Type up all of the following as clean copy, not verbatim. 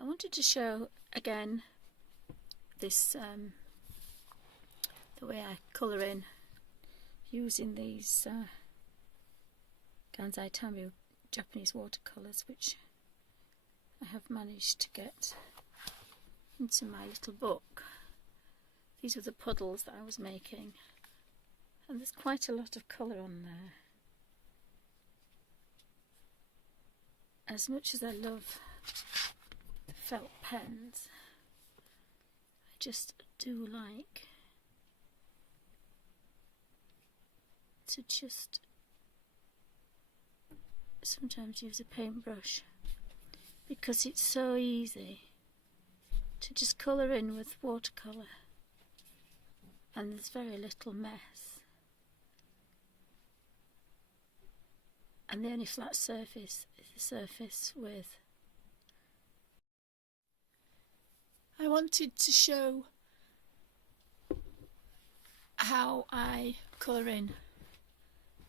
I wanted to show again this the way I colour in using these Gansai Tambu Japanese watercolours, which I have managed to get into my little book. These were the puddles that I was making, and there's quite a lot of colour on there. As much as I love the felt pens, I just do like to just sometimes use a paintbrush, because it's so easy to just colour in with watercolour and there's very little mess, and the only flat surface is the surface with. I wanted to show how I colour in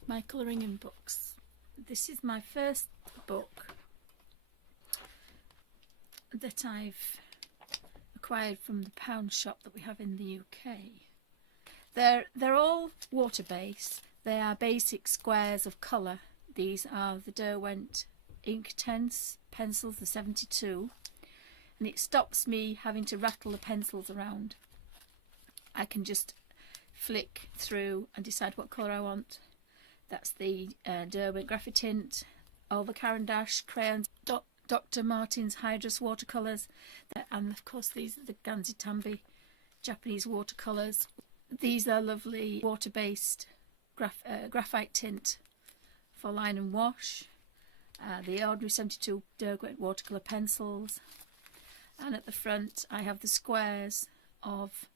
my colouring in books. This is my first book that I've acquired from the pound shop that we have in the UK. They're all water based. They are basic squares of colour. These are the Derwent ink tense pencils, the 72, and it stops me having to rattle the pencils around. I can just flick through and decide what colour I want. That's the Derwent Graphitint, all the Caran d'Ache crayons, Dr. Martin's Hydrus watercolours, and of course these are the Gansai Tambu Japanese watercolours. These are lovely water-based graphite tint for line and wash. The ordinary 72 Derwent watercolour pencils, and at the front I have the squares of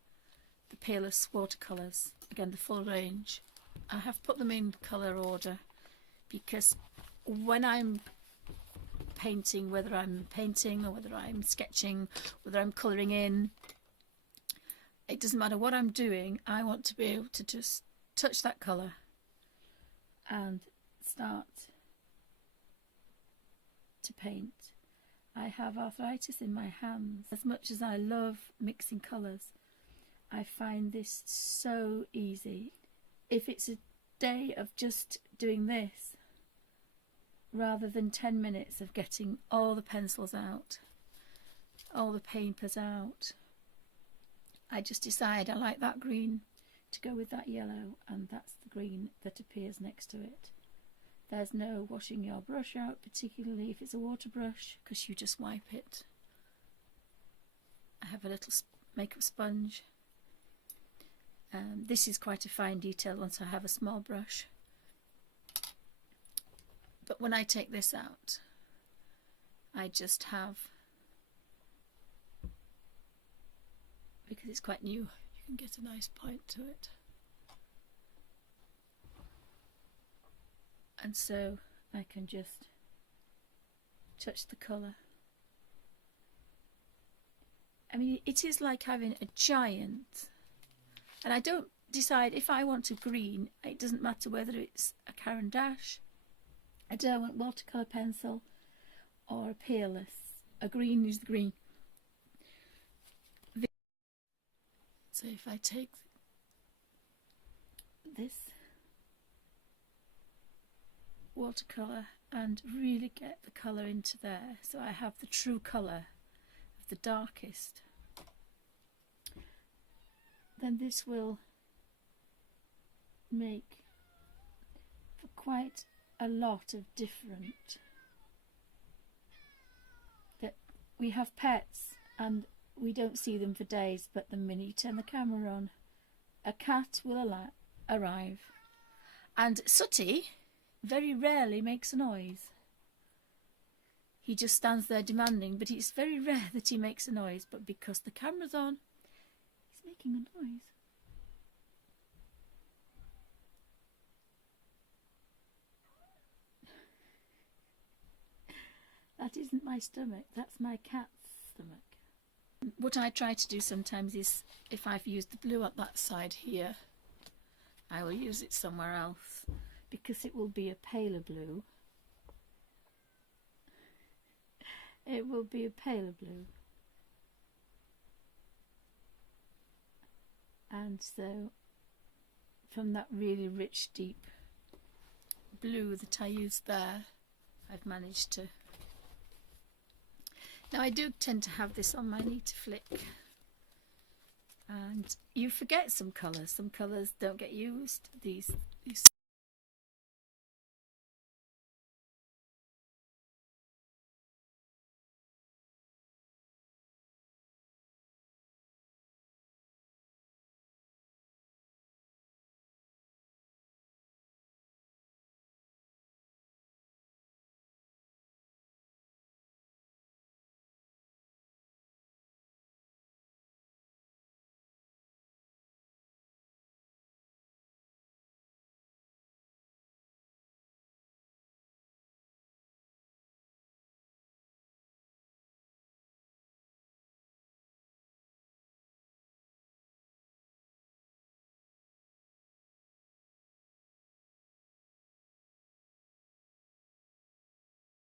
the Peerless watercolours, again the full range. I have put them in colour order because when I'm painting, whether I'm painting or whether I'm sketching, whether I'm colouring in, it doesn't matter what I'm doing, I want to be able to just touch that colour and start to paint. I have arthritis in my hands. As much as I love mixing colours, I find this so easy. If it's a day of just doing this, rather than 10 minutes of getting all the pencils out, all the papers out, I just decide I like that green to go with that yellow, and that's the green that appears next to it. There's no washing your brush out, particularly if it's a water brush, because you just wipe it. I have a little makeup sponge. This is quite a fine detail once I have a small brush. But when I take this out, I just have, because it's quite new, you can get a nice point to it. And so I can just touch the colour. I mean, it is like having a giant, and I don't decide if I want a green. It doesn't matter whether it's a Caran d'Ache, a Derwent watercolour pencil, or a Peerless. A green is the green. So if I take this watercolour and really get the colour into there, so I have the true colour of the darkest, then this will make for quite a lot of different. That we have pets and we don't see them for days, but the minute you turn the camera on, a cat will arrive, and Sooty very rarely makes a noise. He just stands there demanding, but it's very rare that he makes a noise, but because the camera's on, he's making a noise. That isn't my stomach, that's my cat's stomach. What I try to do sometimes is, if I've used the blue at that side here, I will use it somewhere else, because it will be a paler blue. it will be a paler blue. And so from that really rich deep blue that I used there, I've managed to... Now I do tend to have this on my knee to flick, and you forget some colours don't get used. These